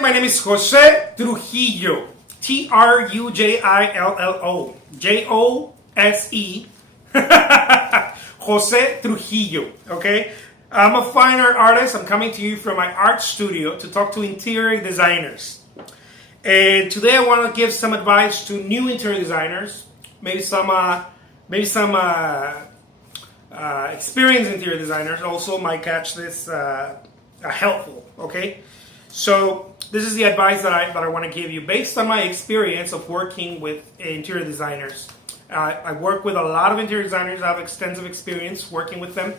My name is Jose Trujillo. Trujillo. Jose. Jose Trujillo. Okay? I'm a fine art artist. I'm coming to you from my art studio to talk to interior designers. And today I want to give some advice to new interior designers, maybe some experienced interior designers also might catch this helpful. Okay, so this is the advice that I want to give you based on my experience of working with interior designers. I work with a lot of interior designers. I have extensive experience working with them,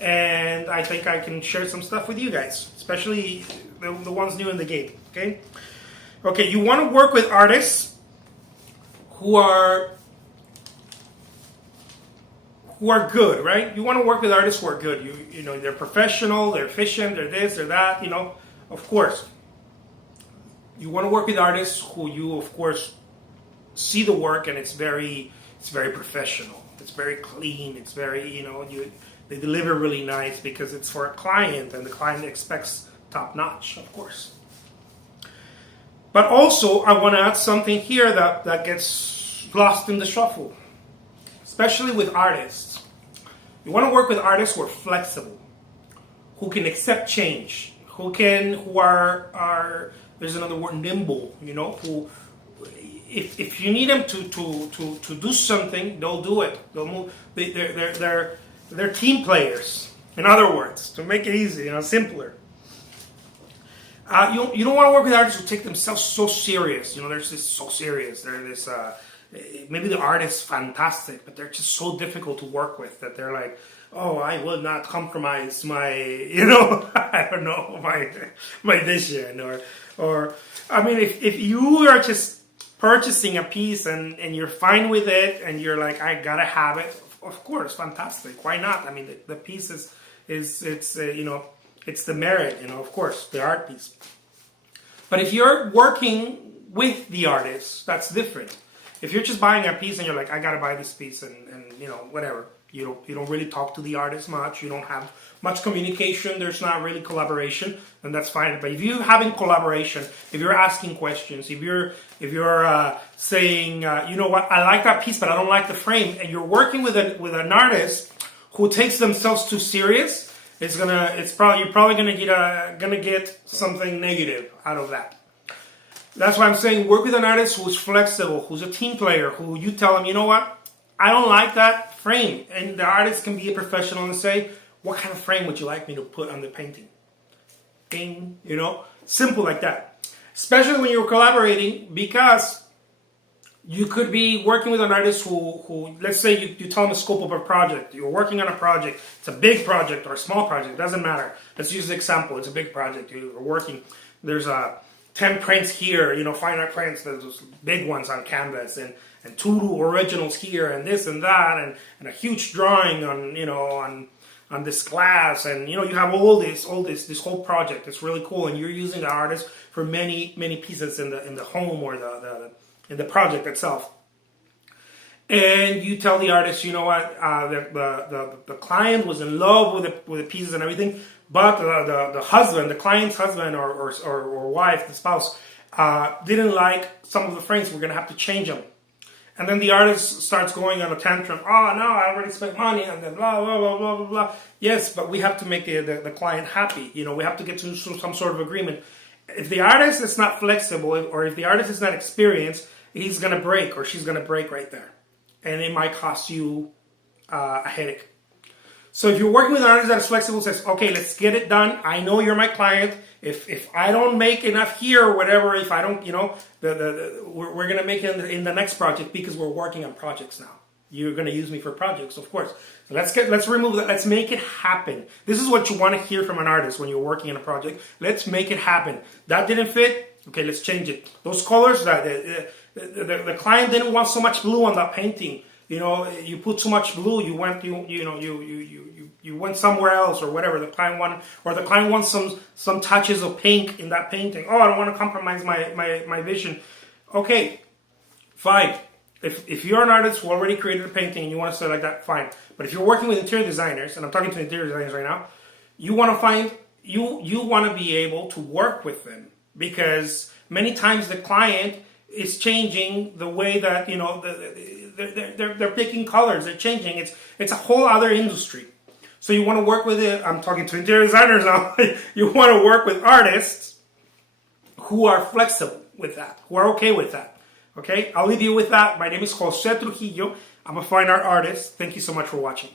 and I think I can share some stuff with you guys, especially the ones new in the game. Okay, you want to work with artists who are good, right? You want to work with artists who are good. You know, they're professional, they're efficient, they're this, they're that, of course. You want to work with artists who you, of course, see the work and it's very professional. It's very clean. It's very, they deliver really nice because it's for a client and the client expects top notch, of course. But also, I want to add something here that gets lost in the shuffle, especially with artists. You want to work with artists who are flexible, who can accept change, who are there's another word, nimble. Who if you need them to do something, they'll do it. They'll move. They're team players. In other words, to make it easy, simpler. You don't want to work with artists who take themselves so serious. They're just so serious. They're this. Maybe the art is fantastic, but they're just so difficult to work with that they're like, oh, I will not compromise my, I don't know, my vision or I mean, if you are just purchasing a piece and you're fine with it and you're like, I gotta have it, of course, fantastic. Why not? I mean, the piece is it's the merit, of course, the art piece. But if you're working with the artist, that's different. If you're just buying a piece and you're like, I gotta buy this piece and whatever, you don't really talk to the artist much, you don't have much communication, there's not really collaboration, then that's fine. But if you're having collaboration, if you're asking questions, if you're saying, what, I like that piece, but I don't like the frame, and you're working with an artist who takes themselves too serious, you're probably gonna get something negative out of that. That's why I'm saying work with an artist who's flexible, who's a team player, who you tell them, you know what, I don't like that frame. And the artist can be a professional and say, what kind of frame would you like me to put on the painting? Ding, simple like that. Especially when you're collaborating, because you could be working with an artist who let's say you tell them the scope of a project. You're working on a project. It's a big project or a small project. It doesn't matter. Let's use an example. It's a big project. You're working. There's 10 prints here, fine art prints, those big ones on canvas, and 2 originals here, and this and that, and a huge drawing on this glass, and you have all this whole project. It's really cool, and you're using the artist for many pieces in the home or in the project itself. And you tell the artist, you know what, the client was in love with the pieces and everything, but the husband, the client's husband or wife, the spouse, didn't like some of the frames. We're going to have to change them. And then the artist starts going on a tantrum. Oh, no, I already spent money on that, blah, blah, blah, blah, blah, blah. Yes, but we have to make the client happy. We have to get to some sort of agreement. If the artist is not flexible or if the artist is not experienced, he's going to break or she's going to break right there. And it might cost you a headache. So if you're working with an artist that is flexible, says, okay, let's get it done. I know you're my client. If I don't make enough here or whatever, if I don't, we're going to make it in the next project because we're working on projects now. You're going to use me for projects, of course. So let's remove that. Let's make it happen. This is what you want to hear from an artist when you're working on a project. Let's make it happen. That didn't fit. Okay, let's change it. Those colors, the client didn't want so much blue on that painting. You put too much blue. You went somewhere else or whatever. The client wants some touches of pink in that painting. Oh, I don't want to compromise my vision. Okay, fine. If you're an artist who already created a painting and you want to say like that, fine. But if you're working with interior designers, and I'm talking to interior designers right now, you want to be able to work with them because many times the client is changing the way that, they're picking colors, they're changing. It's a whole other industry. So you want to work with it. I'm talking to interior designers now. You want to work with artists who are flexible with that, who are okay with that. Okay, I'll leave you with that. My name is Jose Trujillo. I'm a fine art artist. Thank you so much for watching.